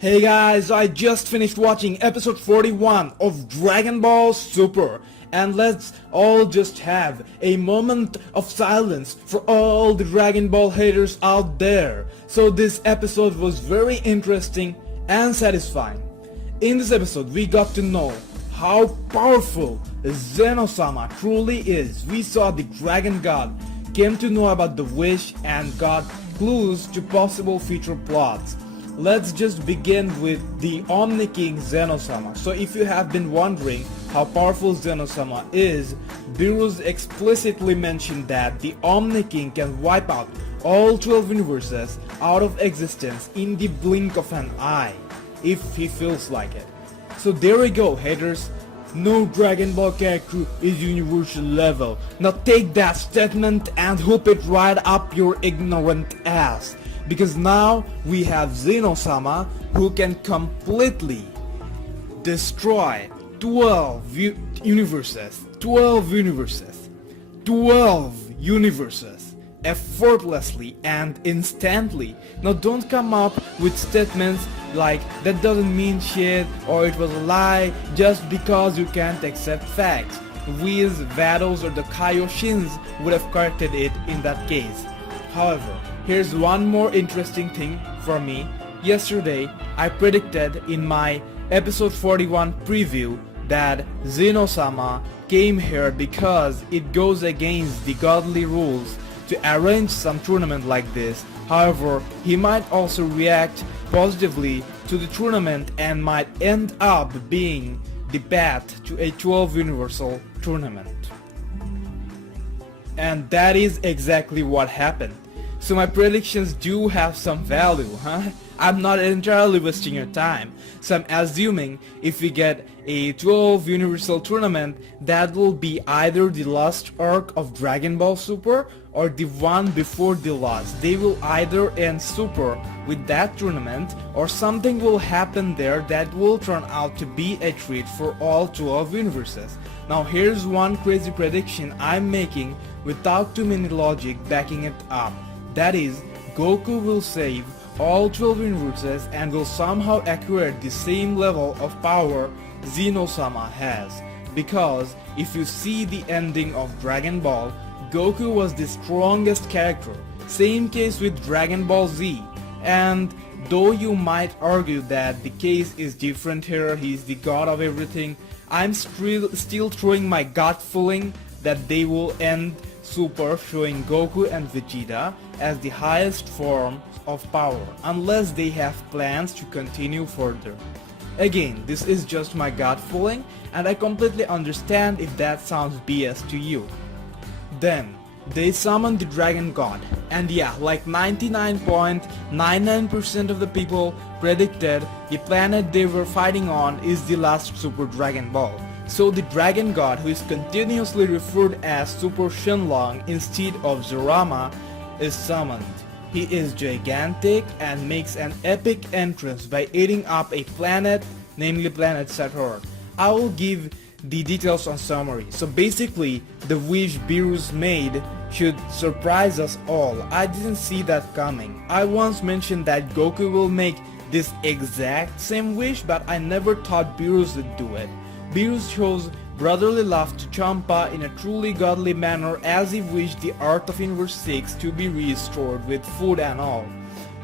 Hey guys, I just finished watching episode 41 of Dragon Ball Super, and let's all just have a moment of silence for all the Dragon Ball haters out there. So this episode was very interesting and satisfying. In this episode we got to know how powerful Zeno-sama truly is. We saw the Dragon God, came to know about the Wish, and got clues to possible future plots. Let's just begin with the Omni-king Zeno-sama. So if you have been wondering how powerful Zeno-sama is, Beerus explicitly mentioned that the Omni-king can wipe out all 12 universes out of existence in the blink of an eye, if he feels like it. So there we go, haters. No Dragon Ball character is universal level. Now take that statement and hoop it right up your ignorant ass. Because now we have Zeno-sama who can completely destroy 12 universes effortlessly and instantly. Now don't come up with statements like that doesn't mean shit or it was a lie just because you can't accept facts. Whis, Vados or the Kaioshins would have corrected it in that case. However, here's one more interesting thing for me. Yesterday, I predicted in my episode 41 preview that Zeno-sama came here because it goes against the godly rules to arrange some tournament like this. However, he might also react positively to the tournament and might end up being the path to a 12 universal tournament. And that is exactly what happened. So my predictions do have some value, huh? I'm not entirely wasting your time. So I'm assuming if we get a 12 universal tournament, that will be either the last arc of Dragon Ball Super or the one before the last. They will either end Super with that tournament or something will happen there that will turn out to be a treat for all 12 universes. Now here's one crazy prediction I'm making without too many logic backing it up. That is, Goku will save all 12 universes and will somehow acquire the same level of power Zeno-sama has. Because if you see the ending of Dragon Ball, Goku was the strongest character. Same case with Dragon Ball Z. And though you might argue that the case is different here, he's the god of everything, I'm still throwing my gut feeling that they will end Super showing Goku and Vegeta as the highest form of power, unless they have plans to continue further. Again, this is just my gut feeling and I completely understand if that sounds BS to you. Then, they summoned the Dragon God, and yeah, like 99.99% of the people predicted, the planet they were fighting on is the last Super Dragon Ball. So the Dragon God, who is continuously referred as Super Shenlong instead of Zarama, is summoned. He is gigantic and makes an epic entrance by eating up a planet, namely planet Saturn. I will give the details on summary. So basically, the wish Beerus made should surprise us all. I didn't see that coming. I once mentioned that Goku will make this exact same wish, but I never thought Beerus would do it. Beerus shows brotherly love to Champa in a truly godly manner as he wished the Earth of Universe 6 to be restored with food and all.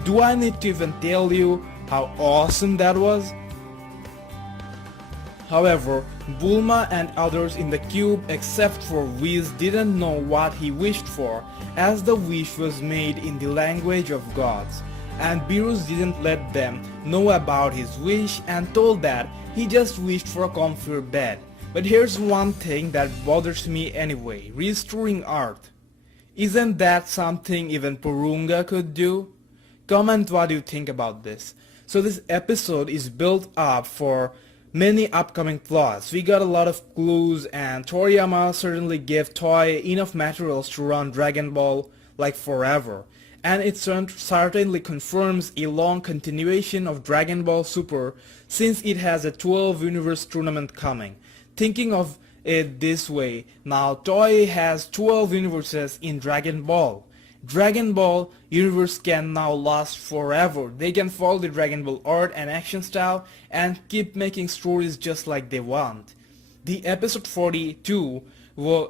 Do I need to even tell you how awesome that was? However, Bulma and others in the cube except for Whis didn't know what he wished for, as the wish was made in the language of gods. And Beerus didn't let them know about his wish and told that he just wished for a comfier bed. But here's one thing that bothers me anyway, restoring Earth. Isn't that something even Porunga could do? Comment what you think about this. So this episode is built up for many upcoming plots. We got a lot of clues and Toriyama certainly gave Toei enough materials to run Dragon Ball like forever. And it certainly confirms a long continuation of Dragon Ball Super since it has a 12 universe tournament coming. Thinking of it this way, now Toei has 12 universes in Dragon Ball, Dragon Ball universe can now last forever. They can follow the Dragon Ball art and action style and keep making stories just like they want. The episode 42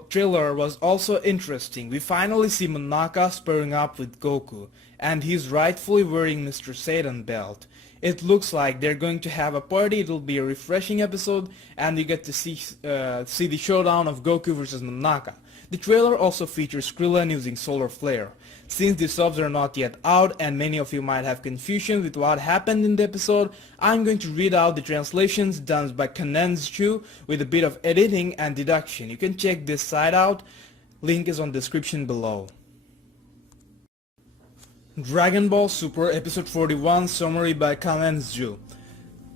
trailer was also interesting. We finally see Monaka sparring up with Goku, and he's rightfully wearing Mr. Satan belt. It looks like they're going to have a party. It'll be a refreshing episode, and you get to see the showdown of Goku versus Monaka. The trailer also features Krillin using Solar Flare. Since the subs are not yet out and many of you might have confusion with what happened in the episode, I'm going to read out the translations done by Kanenzchu with a bit of editing and deduction. You can check this site out, link is on description below. Dragon Ball Super Episode 41 Summary by Kanenzchu.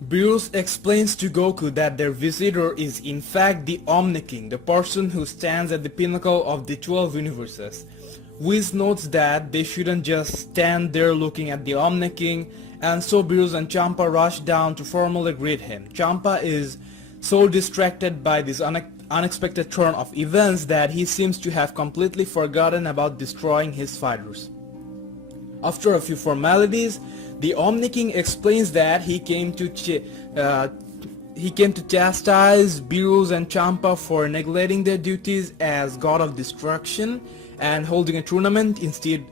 Beerus explains to Goku that their visitor is in fact the Omni-king, the person who stands at the pinnacle of the 12 universes. Whis notes that they shouldn't just stand there looking at the Omni-king, and so Beerus and Champa rush down to formally greet him. Champa is so distracted by this unexpected turn of events that he seems to have completely forgotten about destroying his fighters. After a few formalities, the Omni-king explains that he came to chastise Beerus and Champa for neglecting their duties as god of destruction and holding a tournament instead.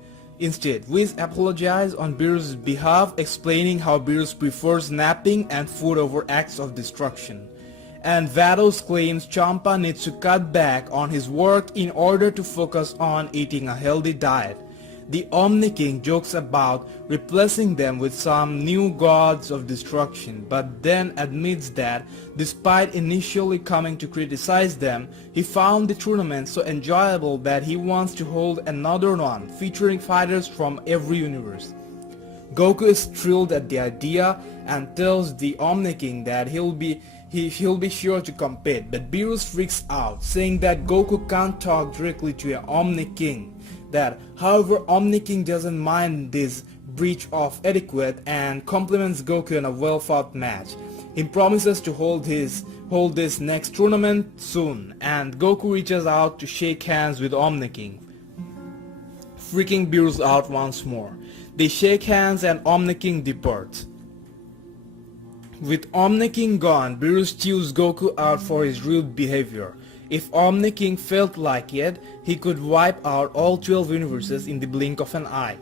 Whis apologized on Beerus' behalf, explaining how Beerus prefers napping and food over acts of destruction. And Vados claims Champa needs to cut back on his work in order to focus on eating a healthy diet. The Omni-king jokes about replacing them with some new gods of destruction, but then admits that despite initially coming to criticize them, he found the tournament so enjoyable that he wants to hold another one featuring fighters from every universe. Goku is thrilled at the idea and tells the Omni-king that he'll be sure to compete, but Beerus freaks out, saying that Goku can't talk directly to an Omni-king. That, however, Omni-king doesn't mind this breach of etiquette and compliments Goku in a well-fought match. He promises to hold this next tournament soon, and Goku reaches out to shake hands with Omni-king, freaking Beerus out once more. They shake hands and Omni-king departs. With Omni-king gone, Beerus chews Goku out for his rude behavior. If Omni-king felt like it, he could wipe out all 12 universes in the blink of an eye.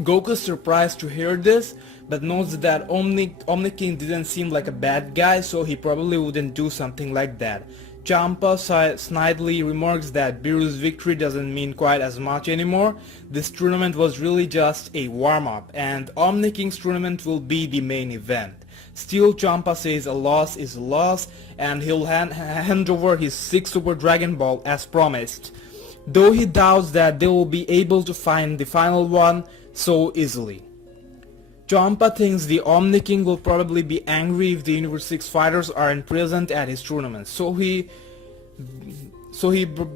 Goku is surprised to hear this, but notes that Omni-king didn't seem like a bad guy, so he probably wouldn't do something like that. Champa snidely remarks that Beerus' victory doesn't mean quite as much anymore. This tournament was really just a warm-up, and Omni-king's tournament will be the main event. Still, Champa says a loss is a loss, and he'll hand over his 6th Super Dragon Ball as promised, though he doubts that they will be able to find the final one so easily. Champa thinks the Omni-king will probably be angry if the Universe 6 fighters aren't present at his tournament, so he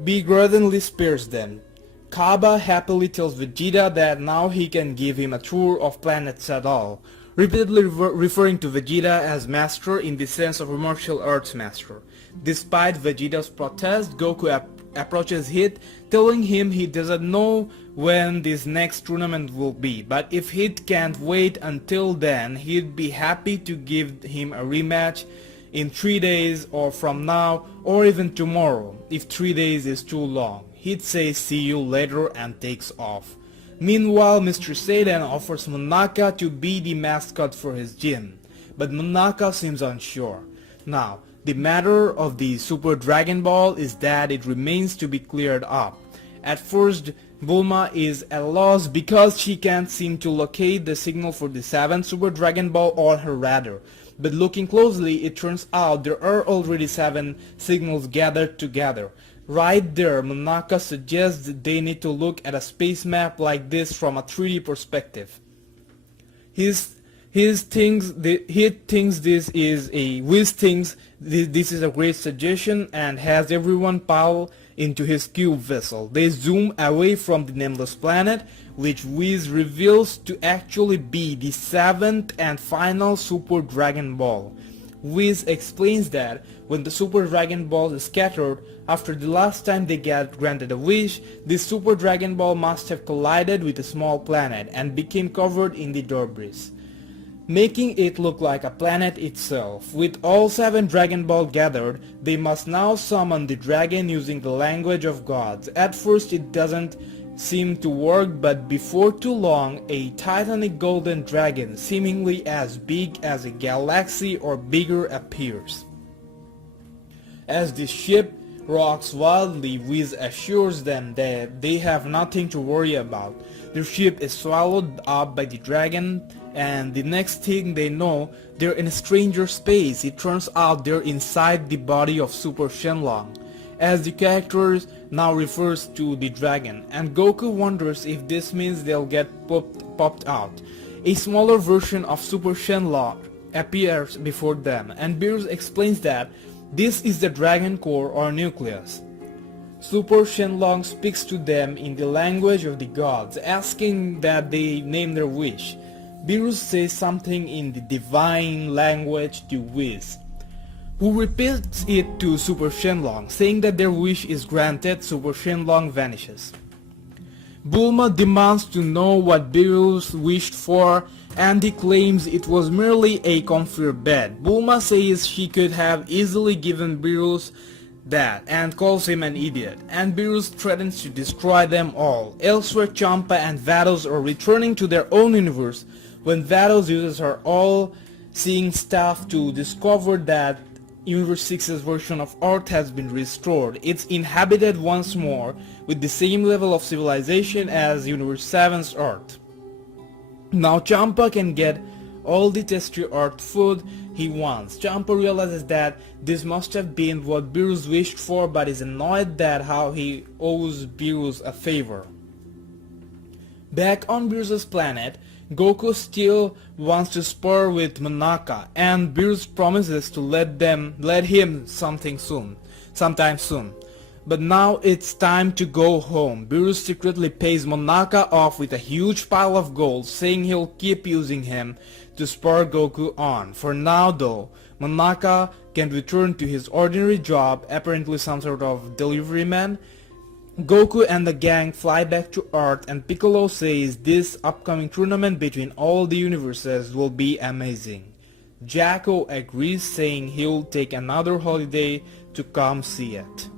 begrudgingly spares them. Kaba happily tells Vegeta that now he can give him a tour of planet Sadal, repeatedly referring to Vegeta as master in the sense of a martial arts master. Despite Vegeta's protest, Goku approaches Hit, telling him he doesn't know when this next tournament will be, but if Hit can't wait until then, he'd be happy to give him a rematch in 3 days or from now, or even tomorrow, if 3 days is too long. Hit says see you later and takes off. Meanwhile, Mr. Satan offers Monaka to be the mascot for his gym, but Monaka seems unsure. Now, the matter of the Super Dragon Ball is that it remains to be cleared up. At first, Bulma is at a loss because she can't seem to locate the signal for the 7th Super Dragon Ball on her radar. But looking closely, it turns out there are already 7 signals gathered together. Right there, Monaka suggests that they need to look at a space map like this from a 3D perspective. He thinks this is a Wiz thinks this is a great suggestion and has everyone pile into his cube vessel. They zoom away from the nameless planet, which Wiz reveals to actually be the 7th and final Super Dragon Ball. Whis explains that when the Super Dragon Ball is scattered, after the last time they get granted a wish, this Super Dragon Ball must have collided with a small planet and became covered in the debris, making it look like a planet itself. With all 7 Dragon Ball gathered, they must now summon the dragon using the language of gods. At first it doesn't seem to work, but before too long, a titanic golden dragon seemingly as big as a galaxy or bigger appears. As the ship rocks wildly, Whis assures them that they have nothing to worry about. Their ship is swallowed up by the dragon, and the next thing they know, they're in a stranger space. It turns out they're inside the body of Super Shenlong, as the character now refers to the dragon, and Goku wonders if this means they'll get popped out. A smaller version of Super Shenlong appears before them, and Beerus explains that this is the dragon core or nucleus. Super Shenlong speaks to them in the language of the gods, asking that they name their wish. Beerus says something in the divine language to Whis, who repeats it to Super Shenlong, saying that their wish is granted. Super Shenlong vanishes. Bulma demands to know what Beerus wished for, and he claims it was merely a comfy bed. Bulma says she could have easily given Beerus that and calls him an idiot, and Beerus threatens to destroy them all. Elsewhere, Champa and Vados are returning to their own universe when Vados uses her all-seeing staff to discover that Universe 6's version of Earth has been restored. It's inhabited once more with the same level of civilization as Universe 7's Earth. Now Champa can get all the tasty Earth food he wants. Champa realizes that this must have been what Beerus wished for, but is annoyed that how he owes Beerus a favor. Back on Beerus' planet, Goku still wants to spar with Monaka, and Beerus promises to let him sometime soon. But now it's time to go home. Beerus secretly pays Monaka off with a huge pile of gold, saying he'll keep using him to spur Goku on. For now though, Monaka can return to his ordinary job, apparently some sort of delivery man. Goku and the gang fly back to Earth, and Piccolo says this upcoming tournament between all the universes will be amazing. Jacko agrees, saying he'll take another holiday to come see it.